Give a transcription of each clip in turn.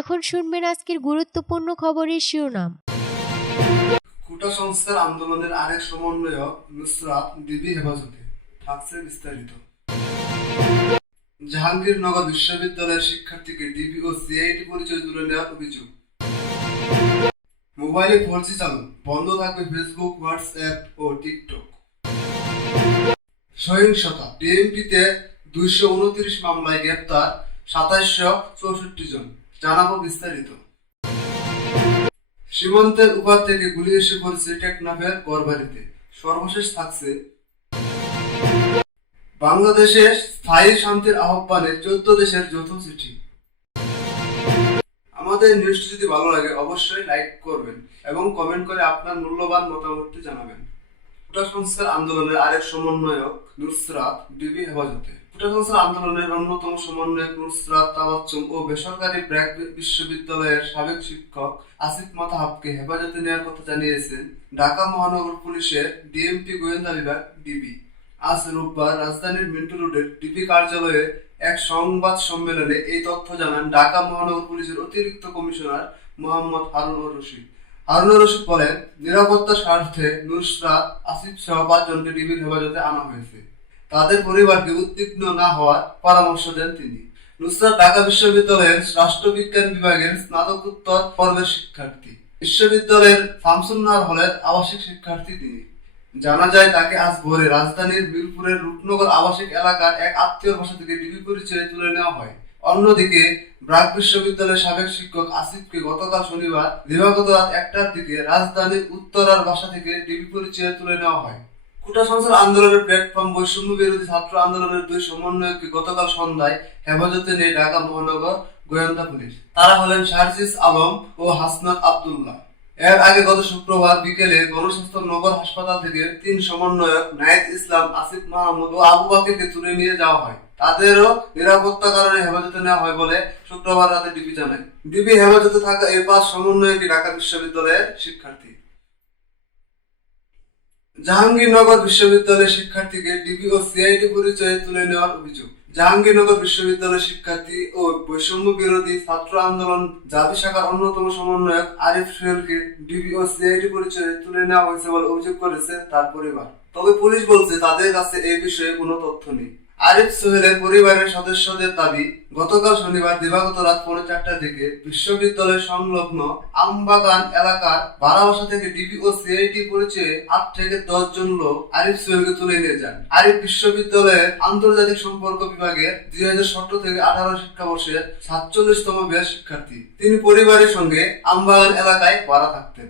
এখন শুনবেন আজকের গুরুত্বপূর্ণ খবরের শিরোনাম। কোটা সংস্কার আন্দোলনের আরেক সমন্বয়ক নুসরাত হেফাজতে থাকছে বিস্তারিত। জাহাঙ্গীরনগর বিশ্ববিদ্যালয়ের শিক্ষার্থীকে ডিবি ও সিআইটি পরিচয় তুলে নেওয়ার অভিযোগ। মোবাইলে চালু, বন্ধ থাকবে ফেসবুক, হোয়াটসঅ্যাপ ও টিকটক। সহিংসতা, ডিএমপিতে দুইশো উনত্রিশ মামলায় গ্রেপ্তার সাতাশশো চৌষট্টি জন। জানাব বিস্তারিত। সীমান্তের উপার থেকে গুলি এসে পড়েছে টেকনাফের গড়বাড়িতে। সর্বশেষ থাকছে বাংলাদেশের স্থায়ী শান্তির আহ্বানে চোদ্দ দেশের যৌথ চিঠি। আমাদের নিউজটি যদি ভালো লাগে, অবশ্যই লাইক করবেন এবং কমেন্ট করে আপনার মূল্যবান মতামতটি জানাবেন। সংস্কার আন্দোলনের আরেক সমন্বয়ক নুসরাত ডিবি হেফাজতে। আন্দোলনের অন্যতম সমন্বয়ক নুসরাত তাওয়াচ্চুম ও বেসরকারি ব্র্যাক বিশ্ববিদ্যালয়ের সাবেক শিক্ষক আসিফ মাতাহাবকে হেফাজতে নেওয়ার কথা জানিয়েছেন ঢাকা মহানগর পুলিশের ডিএমপি গোয়েন্দা বিভাগ ডিবি। আজ রোববার রাজধানীর মিন্টু রোডের ডিবি কার্যালয়ে এক সংবাদ সম্মেলনে এই তথ্য জানান ঢাকা মহানগর পুলিশের অতিরিক্ত কমিশনার মোহাম্মদ হারুন রশিদ। হারুন রশিদ বলেন নিরাপত্তার স্বার্থে নুসরাত, আসিফ সহ পাঁচজনকে ডিবির হেফাজতে আনা হয়েছে। তাদের পরিবারকে উদ্বিগ্ন না হওয়ার পরামর্শ দেন তিনি। নুসরাত ঢাকা বিশ্ববিদ্যালয়ের রাষ্ট্রবিজ্ঞান বিভাগের স্নাতকোত্তর পর্বের শিক্ষার্থী। বিশ্ববিদ্যালয়ের শামসুন্নার হলের আবাসিক শিক্ষার্থী তিনি। জানা যায় তাকে আজ ভোরে রাজধানীর মিরপুরের রূপনগর আবাসিক এলাকার এক আত্মীয় বাসা থেকে ডিবি পরিচয়ে তুলে নেওয়া হয়। অন্যদিকে, ব্রাক বিশ্ববিদ্যালয়ের সাবেক শিক্ষক আসিফকে গতকাল শনিবার দিবাগত রাত একটার দিকে রাজধানীর উত্তরার বাসা থেকে ডিবি পরিচয়ে তুলে নেওয়া হয়। কোটা আন্দোলনের প্ল্যাটফর্ম বৈষম্য বিরোধী ছাত্র আন্দোলনের দুই গতকাল সন্ধ্যায় হেফাজতে নিয়ে ঢাকা মহানগর গোয়েন্দা পুলিশ। তারা হলেন আলম ও হাসনাত আব্দুল্লাহ। এর আগে গত শুক্রবার বিকেলে গণস্বাস্থ্য নগর হাসপাতাল থেকে তিন সমন্বয়ক নায়েদ ইসলাম, আসিফ মাহমুদ ও আবু বাকিরকে তুলে নিয়ে যাওয়া হয়। তাদেরও নিরাপত্তা কারণে হেফাজতে নেওয়া হয় বলে শুক্রবার রাতে ডিবি জানায়। ডিবি হেফাজতে থাকা এই পাঁচ সমন্বয়কই ঢাকা বিশ্ববিদ্যালয়ের শিক্ষার্থী। জাহাঙ্গীরনগর বিশ্ববিদ্যালয়ের শিক্ষার্থীকে ডিবি ও সিআইডি পরিচয়ে তুলে নেওয়ার অভিযোগ। জাহাঙ্গীরনগর বিশ্ববিদ্যালয়ের শিক্ষার্থী ও বৈষম্য বিরোধী ছাত্র আন্দোলন জাতি শাখার অন্যতম সমন্বয়ক আরিফ সোহেলকে ডিবি ও সিআইডি পরিচয়ে তুলে নেওয়া হয়েছে বলে অভিযোগ করেছে তার পরিবার। তবে পুলিশ বলছে তাদের কাছে এই বিষয়ে কোনো তথ্য নেই। আরিফ সোহেলের পরিবারের সদস্যদের দাবি, গতকাল শনিবার দিবাগত রাত পৌনে চারটার দিকে বিশ্ববিদ্যালয় সংলগ্ন আমবাগান এলাকার বারাবাসা থেকে ডিবি ও সিআইটি পরিচয়ে আট থেকে দশ জন লোক আরিফ সোহেলকে তুলে নিয়ে যান। আরিফ বিশ্ববিদ্যালয়ের আন্তর্জাতিক সম্পর্ক বিভাগের দুই হাজার সতেরো থেকে আঠারো শিক্ষাবর্ষের সাতচল্লিশতম ব্যাচ শিক্ষার্থী। তিনি পরিবারের সঙ্গে আমবাগান এলাকায় ভাড়া থাকতেন।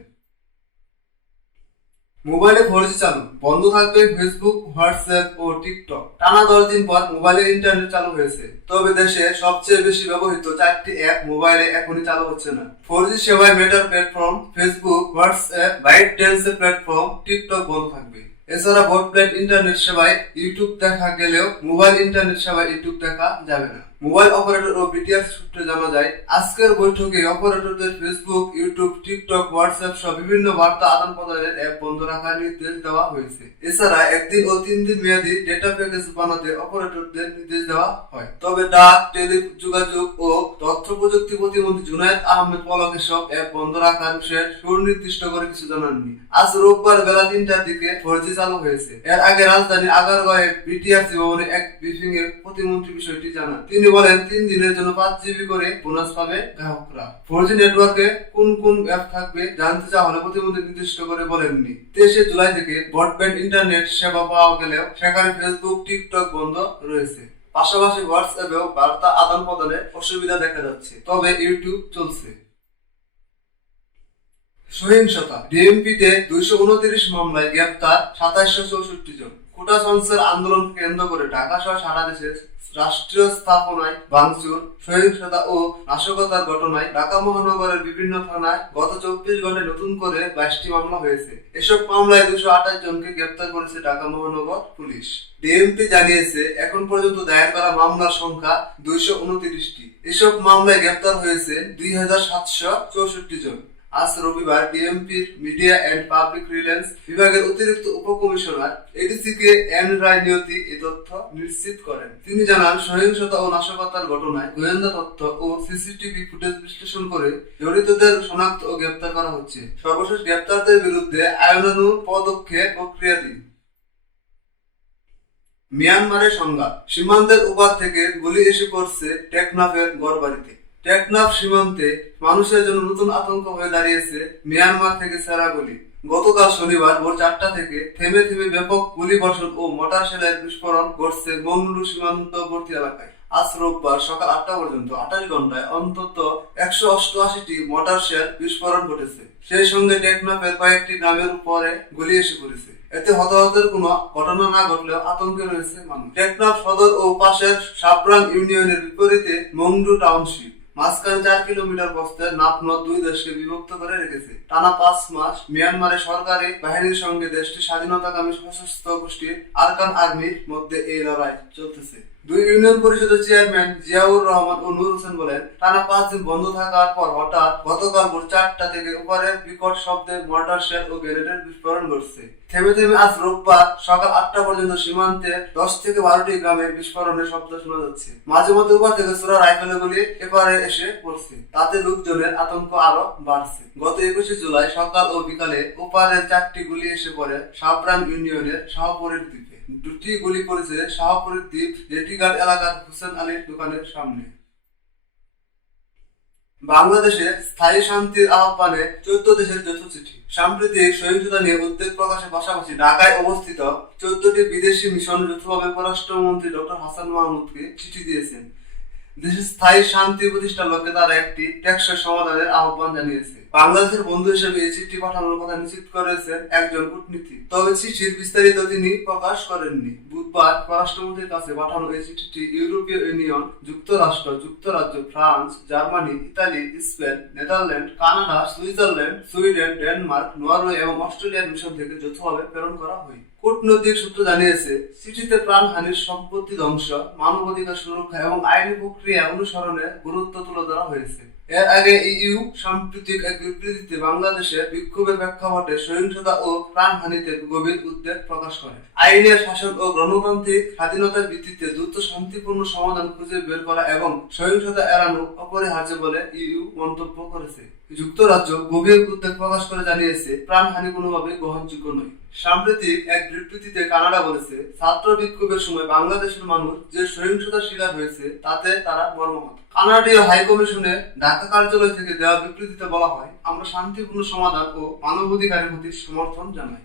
মোবাইলে ফোরজি চালু, বন্ধ থাকবে ফেসবুক হোয়াটসঅ্যাপ ও টিকটক টানা দশ দিন পর মোবাইলে ইন্টারনেট চালু হয়েছে। তবে দেশে সবচেয়ে বেশি ব্যবহৃত চারটি অ্যাপ মোবাইলে এখনই চালু হচ্ছে না। ফোরজি সেবায় মেটার প্ল্যাটফর্ম ফেসবুক হোয়াটসঅ্যাপ বাইট ড্যান্সের প্ল্যাটফর্ম টিকটক বন্ধ থাকবে। এছাড়া ভোটপ্লেট ইন্টারনেট সেবায় ইউটিউব দেখা গেলেও মোবাইল ইন্টারনেট সেবায় ইউটিউব দেখা যাবে না। মোবাইল অপারেটর ও বিটিআর সূত্রে জানা যায়, আজকের বৈঠকে অপারেটরদের ফেসবুক, ইউটিউব, টিকটক, হোয়াটসঅ্যাপ সহ বিভিন্ন বার্তা আদান প্রদানের অ্যাপ বন্ধ রাখার নির্দেশ দেওয়া হয়েছে। এছাড়া একদিন ও তিন দিন মেয়াদী ডেটা প্যাকেজ বানাতে অপারেটরদের নির্দেশ দেওয়া হয়। তবে ডাক, টেলি, যোগাযোগ ও তথ্য প্রযুক্তি প্রতিমন্ত্রী জুনায়েদ আহমেদ পলক এসব অ্যাপ বন্ধ রাখার বিষয়ে সুনির্দিষ্ট করে কিছু জানাননি। আজ রোববার বেলা তিনটার দিকে ফোরজি চালু হয়েছে। এর আগে রাজধানী আগারগাঁয়ে বিটিআরসি ভবনে এক ব্রিফিং এ প্রতিমন্ত্রী বিষয়টি জানান। তিনি বলেন, তিন দিনের জন্য পাঁচ জিবি করে বোনাস পাবে গ্রাহকরা। ফোর জি নেটওয়ার্কে কোন কোন অ্যাপ থাকবে জানতে চাওয়া হলে প্রতিমন্ত্রী নির্দিষ্ট করে বলেননি। তেইশে জুলাই থেকে ব্রডব্যান্ড ইন্টারনেট সেবা পাওয়া গেলেও সেখানে ফেসবুক টিকটক বন্ধ রয়েছে। পাশাপাশি হোয়াটসঅ্যাপেও বার্তা আদান প্রদানে অসুবিধা দেখা যাচ্ছে, তবে ইউটিউব চলছে। সহিংসতা। ডিএমপিতে দুইশো উনত্রিশ মামলায় গ্রেপ্তার সাতাইশশো চৌষট্টি জন। কোটা সংস্কার আন্দোলন কেন্দ্র করে ঢাকা সহ সারা দেশে রাষ্ট্রীয় স্থাপনায় ভাঙচুর, সহিংসতা ও নাশকতার ঘটনায় ঢাকা মহানগরের বিভিন্ন থানায় গত চব্বিশ ঘন্টায় নতুন করে বাইশটি মামলা হয়েছে। এসব মামলায় দুশো আঠাশ জনকে গ্রেপ্তার করেছে ঢাকা মহানগর পুলিশ। ডিএমপি জানিয়েছে, এখন পর্যন্ত দায়ের করা মামলার সংখ্যা দুইশো উনত্রিশটি। এসব মামলায় গ্রেপ্তার হয়েছে দুই হাজার সাতশো চৌষট্টি জন। আজ রবিবার ডিএমপির মিডিয়া এন্ড পাবলিক রিলেন্স বিভাগের অতিরিক্ত উপকমিশনার এডিসি কে এন রায় নিয়তি এই তথ্য নিশ্চিত করেন। তিনি জানান, সহিংসতা ও নাশকতার ঘটনায় গোয়েন্দা তথ্য ও সিসিটিভি ফুটেজ বিশ্লেষণ করে জড়িতদের শনাক্ত ও গ্রেপ্তার করা হচ্ছে। সর্বশেষ গ্রেপ্তারদের বিরুদ্ধে আইনানুগ পদক্ষেপ প্রক্রিয়াধীন মিয়ানমারের সংঘাত। সীমান্তের উপার থেকে গুলি এসে পড়ছে টেকনাফের গড়বাড়িতে। টেকনাফ সীমান্তে মানুষের জন্য নতুন আতঙ্ক হয়ে দাঁড়িয়েছে মিয়ানমার থেকে সেরা গুলি। গতকাল শনিবার ভোর চারটা থেকে থেমে থেমে ব্যাপক গুলি বর্ষণ ও মোটার সেলের বিস্ফোরণ ঘটছে মংলু সীমান্তবর্তী এলাকায়। আজ রোববার সকাল আটটা পর্যন্ত আঠাশ ঘন্টায় অন্তত একশো অষ্টআশিটি মোটার শেল বিস্ফোরণ ঘটেছে। সেই সঙ্গে টেকনাফের কয়েকটি গ্রামের উপরে গুলি এসে পড়েছে। এতে হতাহতের কোনো ঘটনা না ঘটলেও আতঙ্কে রয়েছে মানুষ। টেকনাফ সদর ও পাশের সাবরাং ইউনিয়নের বিপরীতে মংডু টাউনশিপ। মাঝখানে চার কিলোমিটার প্রস্তের নাপনদ দুই দেশকে বিভক্ত করে রেখেছে। টানা পাঁচ মাস মিয়ানমারের সরকারি বাহিনীর সঙ্গে দেশটির স্বাধীনতাকামী সশস্ত্র গোষ্ঠীর আরকান আর্মির মধ্যে এই লড়াই চলতেছে। দুই ইউনিয়ন পরিষদের চেয়ারম্যান জিয়াউর রহমান ও নূর হোসেন বলেন, টানা পাঁচ দিন বন্ধ থাকার পর হঠাৎ গতকাল ভোর চারটা থেকে উপরে বিকট শব্দে মর্টার শেল ও গ্রেনেডের বিস্ফোরণ ঘটছে। থেমে থেমে আজ রোববার সকাল আটটা পর্যন্ত সীমান্তে দশ থেকে বারোটি গ্রামে বিস্ফোরণের শব্দ শোনা যাচ্ছে। মাঝে মধ্যে উপর থেকে ছোড়া রাইফেল গুলি এপারে এসে পড়ছে, তাতে লোকজনের আতঙ্ক আরও বাড়ছে। গত একুশে জুলাই সকাল ও বিকালে ওপারের চারটি গুলি এসে পড়ে সাবরাম ইউনিয়নের শাহপুরের দ্বীপে। দুটি গুলি পড়েছে শাহপুরের দ্বীপ জেটিঘাট এলাকার হোসেন আলীর দোকানের সামনে। বাংলাদেশে স্থায়ী শান্তির আহ্বানে চোদ্দ দেশের যৌথ চিঠি সাম্প্রতিক সহিংসতা নিয়ে উদ্বেগ প্রকাশের পাশাপাশি ঢাকায় অবস্থিত চোদ্দটি বিদেশি মিশন যৌথভাবে পররাষ্ট্রমন্ত্রী ডক্টর হাসান মাহমুদকে চিঠি দিয়েছেন। দেশে স্থায়ী শান্তি প্রতিষ্ঠার লক্ষ্যে তারা একটি টেকসই সমাধানের আহ্বান জানিয়েছে। বাংলাদেশের বন্ধু হিসেবে এই চিঠি পাঠানোর কথা নিশ্চিত করেছেন একজন কূটনীতিক তবে চিঠির বিস্তারিত তিনি প্রকাশ করেননি। বুধবার পররাষ্ট্রমন্ত্রীর কাছে পাঠানো এই চিঠিটি ইউরোপীয় ইউনিয়ন, যুক্তরাষ্ট্র, যুক্তরাজ্য, France, Germany, Italy, Spain, Netherland, Canada, Switzerland, Sweden, Denmark, Norway এবং অস্ট্রেলিয়ার মিশন থেকে যৌথভাবে প্রেরণ করা হয়। কূটনৈতিক সূত্র জানিয়েছে চিঠিতে প্রাণহানির সম্পত্তি ধ্বংস, মানবাধিকার সুরক্ষা এবং আইনি প্রক্রিয়া অনুসরণে গুরুত্ব তুলে ধরা হয়েছে। এর আগে ইইউ সাম্প্রতিক এক বিবৃতিতে বাংলাদেশে বিক্ষোভের প্রেক্ষাপটে সহিংসতা ও প্রাণহানিতে গভীর উদ্বেগ প্রকাশ করে। আইনের শাসন ও গণতান্ত্রিক স্বাধীনতার ভিত্তিতে দ্রুত শান্তিপূর্ণ সমাধান খুঁজে বের করা এবং সহিংসতা এড়ানো অপরিহার্য বলে ইইউ মন্তব্য করেছে। যুক্তরাজ্য গভীর উদ্বেগ প্রকাশ করে জানিয়েছে প্রাণহানি কোনোভাবেই গ্রহণযোগ্য নয়। সাম্প্রতিক এক বিবৃতিতে কানাডা বলেছে, ছাত্র বিক্ষোভের সময় বাংলাদেশের মানুষ যে সহিংসতার শিকার হয়েছে, তাতে তারা মর্মমত। কানাডীয় হাইকমিশনে ঢাকা কার্যালয় থেকে দেওয়া বিবৃতিতে বলা হয়, আমরা শান্তিপূর্ণ সমাধান ও মানবাধিকারের প্রতি সমর্থন জানাই।